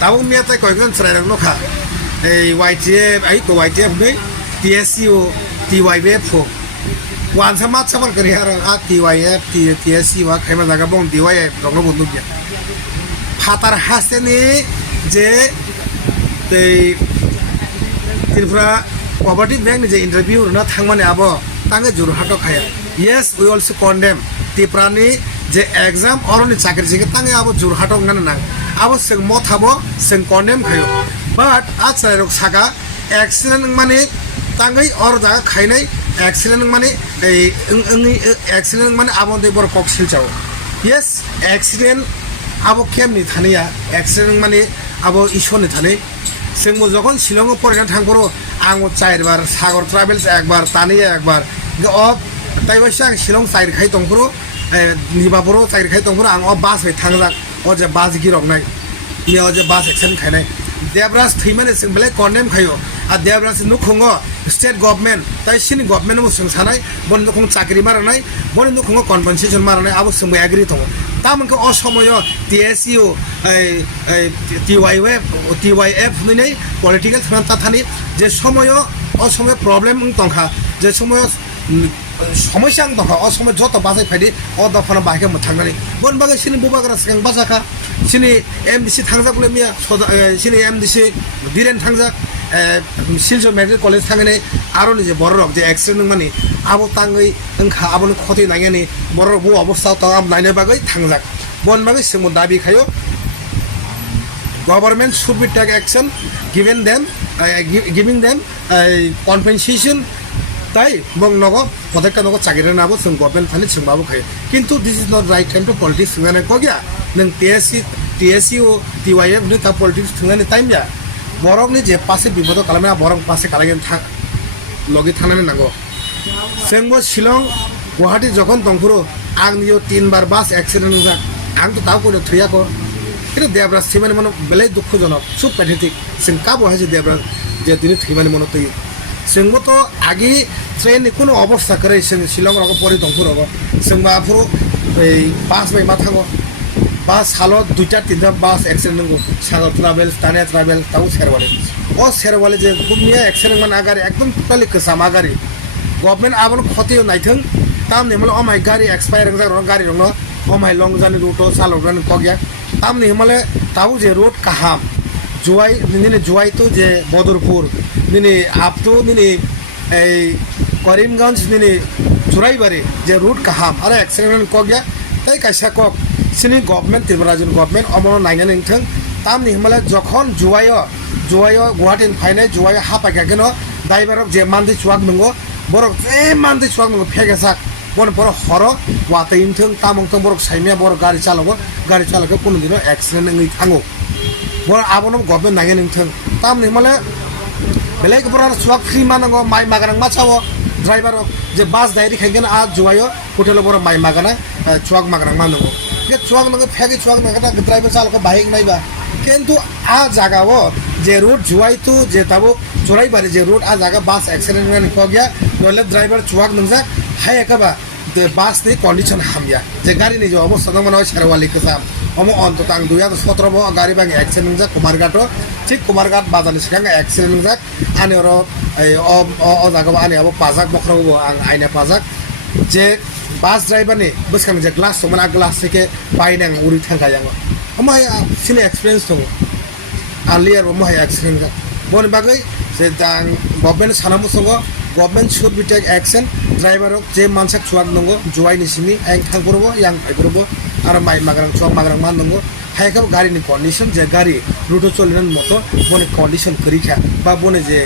दाबो मिया ताई कयगन सरायरक नखा এই YTF ai ko YTF nei TSU TYF fo wan sama sabar kari har a TYF TSU wa khaima jaga bong TYF rongno bundu gya fatar haseni je ei Tripura cooperative bank যে interview না থাংমানে আবো তাঙ্গে জোরহাটো খায়া yes we also condemn ত্রিপুরানি যে exam অরনি চাকরি থেকে তাঙ্গে আবো জোরহাটো গানা না আবো সং মথাবো সং কন্ডেম খাयो but আচ্ছা রক সাকা অ্যাক্সিডেন্ট মানে তাঙ্গই অর জায়গা খাইনাই অ্যাক্সিডেন্ট মানে এই অ্যাক্সিডেন্ট মানে আবো দে বড় কক্সিল চাও yes অ্যাক্সিডেন্ট আবো কেমনি থানিয়া অ্যাক্সিডেন্ট মানে আবো ইসনে থানে जोंबो যখন শিলংও পড়ানো থাংবো आंगो 4 बार सागर ट्रावेल्स एक बार तानिया एक बार अब ताइबासे आं शिलं चाइर खाइ दंफोरो निबाबरो चाइर खाइ दंफोरो आं अब बास बाय थांजाक अ जे बास गिरबनाय इयाव जे बास एक्सन खायनाय देबराज थैमाने जों बेले कन्डेम खायो आ देबराज नुखुङो स्टेट गभर्नमेन्ट ताइ सिनि गभर्नमेन्ट मो जों सानाय बन नुखुङ चाकरि मारनाय बन नुखुङो कम्पेनसेसन मारनाय आबो जों एग्री दङ तामनखौ असमय TSU TYF नै पलिटिकल थाना थानि जे समय असमय प्रब्लेम दंखा जे समय समस्या दंखा असमय जत बासाय फायदि अ दफाना बाहायके मोथांनानै बन बागै सिनि बुबाग्रा सिगां बासाखा सिनि MDC थांजाकले मिया सिनि MDC बिरेन थांजाक सिलजो मेडिकल कलेज थांगने आरो जे बररक जे एक्सिडेन्ट माने आबो तांगै ओंखा आबोनो खति नायनि बररक बो अवस्था ता आम नायनो बागै थांजाक बन बागै जों दाबि खायो government should be take action giving them compensation তাই বং নগ প্রত্যেকটা নগ চাকরি নাবো जों गभर्नमेन्ट थानि सोंबाबो खायो किन्तु this is not right time to politics सोंगाने कगिया नों TSU TYF नि ता पॉलिटिक्स सोंगाने टाइम या बरकनि जे पासे बिपद खालामना बरक पासे खालागोन लगे थानानै नांगौ जोंबो शिलं गुवाहाटी जखन दंफुरो आंनियो 3 बार बास एक्सिडेन्ट जा आं तो ताव कोनो थैयाखो কিন্তু দেবরাজ থিমানি মন বেলাই দুঃখজনক খুব প্যাথেটিক जों का बहाय जे देबराज जे दिनै थैमानि मन तै जोंबो तो आगि ट्रेन कोनो अवस्था करे जों शिलं रग परि दंफुरग जों माफुरो এই बास बाय मा थांगो बास हालो दुइटा तिनटा बास एक्सिडेन्ट नंगो सागर ट्रावेल्स तानिया ट्रावेल ताउ सेरवाले ओ सेरवाले जे गुमिया एक्सिडेन्ट मान आगारि एकदम टोटाली गोसाम आगारि गभर्नमेन्ट आबन खतियो नायथों ताम नेमल अ माय गारि एक्सपायर रंग गारि रंग अ माय लं जानि रुटो सालगरान कगिया तामनि हिमालय ताऊ जे रोड काहाम जुवाई निने जुवाई तो जे बदरपुर निने आपतो निने ए करीमगंज निने चुराईबारी जे रोड काहाम आरो एक्सिडेंट को गया ताई कायसा को सिनि गभर्नमेन्ट त्रिपुराजन गभर्नमेन्ट अमनो नायनानै नोंथां तामनि हिमालय जखन जुवायो गुवाहाटीनि फायनाय जुवायो हापागागेनो ड्राइभारक जे मानदि चुवाक नंगो बरक जे मानदि चुवाक नंगो फेगासाक बन बर हर वातैनथों तामंथों बर साइमिया बर गारि चालक कोनो दिन एक्सिडेंट नै थाङो बर आबनो गभर्नमेन्ट नागे नोंथों तामनि हिमालय बेलेग बर चुवाक फ्रि मानांगो माइ मागारां मा चावो ड्राइभार जे बास डायरी खायगोन आ जुवायो होटेल बर माइ मागाना चुवाक मागारां मानांगो जे चुवाक नंगो फेगे चुवाक नागाटा ड्राइभार चालक बाइक नायबा किन्तु आ जागाओ जे रोड जुवाइतु जे ताबो चुराईबारी जे रोड आ जागा बास एक्सिडेंट नै को गया नले driver चुवाक नंजा हायकाबा the bus ni condition hamya je gari ni jo obostha dong mano serwali kesam omo onto tang 2017 bo gari bang accident ja kumargato ঠিক কুমারঘাট বাজারनि सिगां accident ja ani oro o jaga ani abo pajak bokrobo ang aina pajak je bus driver ni buskang je glass somana glass থেকে painang uri thangayang amai sini experience dong earlier amai accident ja bon bagai je tang government sanamu songo government should be take action driver जे मानसिक चुवाक नंगो जुवाइनि सिनि आं थांगरबो यां फाइगरबो आरो माइ माग्रां चुवाक माग्रां मान नंगो हायका गारिनि कन्डिशन जे गारि रुटो चलिरन मतो बने कन्डिशन करिखा बा बने जे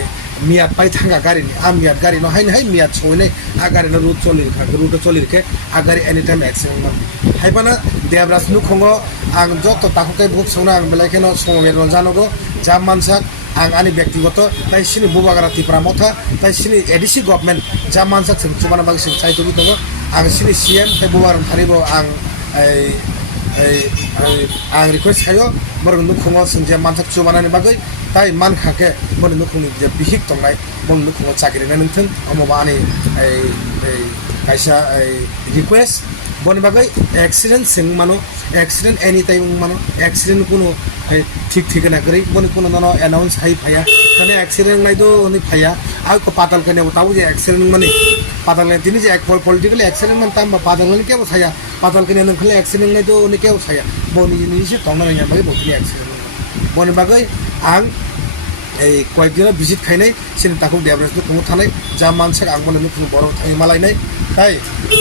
मियाद पाइ थांगा गारिनि आ मियाद गारि न हाय मियाद सौनै आ गारिनो रुटो चलिरखे आ गारि एनी टाइम एक्सिडेन्ट मान हायबाना देबराज नुखंगो आं जत ताखुकै बुक सौना आं बेलायखेनो सममेर रंजानगो जा मानसा आं आनि व्यक्तिगत ताइ सिनि बुबाग्रा तिप्रा मथा ताइ सिनि एडिसि गभर्नमेन्ट जा मानसा जों सुबाना बागै जों साइटनि दङ आं सिनि CM ताइ बुबाग्रा थारिबो आं आं रिक्वेस्ट खायो बर नुखंगो जों जे मानसा सुबानानि बागै ताइ मान खाके बर नुखंनि जे बिहिक दंनाय बर नुखंगो चाकरि नोंथों अमबा आनि कायसा request boni bagai accident sing mano accident anytime mano accident kuno ঠিক ঠিক না করে বনি কোনো না অ্যানাউন্স হাই ফায়া মানে অ্যাক্সিডেন্ট নাই তো উনি ফায়া আর কো পাতাল কেনে তাও যে অ্যাক্সিডেন্ট মানে পাতাল কেনে তিনি যে এক পলিটিক্যালি অ্যাক্সিডেন্ট মানে তাম পাতাল কেনে কেউ ছায়া পাতাল কেনে নং খালি অ্যাক্সিডেন্ট নাই তো উনি কেউ ছায়া বনি জিনিসে তংনা রাইয়া বাগে বনি অ্যাক্সিডেন্ট বনি বাগে আং এই কয়েকদিন ভিজিট খাইনাই সেদিন তাকে ডেভেলপমেন্ট কোনো থানায় যা মানছে আং বলে কোনো বড় থাই মালাইনাই তাই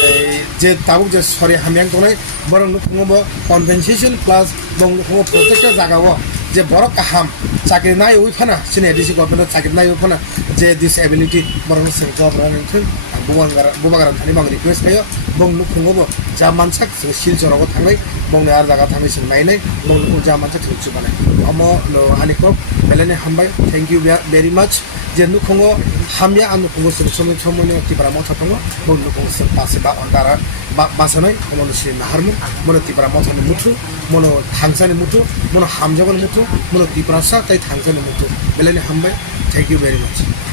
এই যে তাও যে সরি হামিয়াং দনাই বরং নুকুঙ্গো কম্পেনসেশন প্লাস বং নুকুঙ্গো প্রত্যেকটা জায়গাও যে বড় কাহাম চাকরি নাই ওই ফানা সিনে এডিসি গভর্নমেন্ট চাকরি নাই ওই ফানা যে ডিসএবিলিটি বরং সেন্টার গভর্নমেন্ট বুমাগারান थानी बंग रिक्वेस्ट खायो बंग नुकुंगो जा मानसाक सिल जराव थांनाय बंग आर जागा थांनाय सिन नायनाय बंग नुकु जा मानसा थुचु बानाय अमो नो आनिकप बेलेने हामबाय थैंक यू वेरी मच जे नुकुंगो हामया आं नुकुंगो समय समय तिब्रा मथा दङ बंग नुकुंगो पासे बा अन्दारा बासानाय अमनो सि नाहारमु मनो तिब्रा मथानि मुथु मनो थांसानि मुथु मनो हामजागन मुथु मनो तिब्रा सा ताय थांसानि मुथु बेलेने हामबाय थैंक यू वेरी मच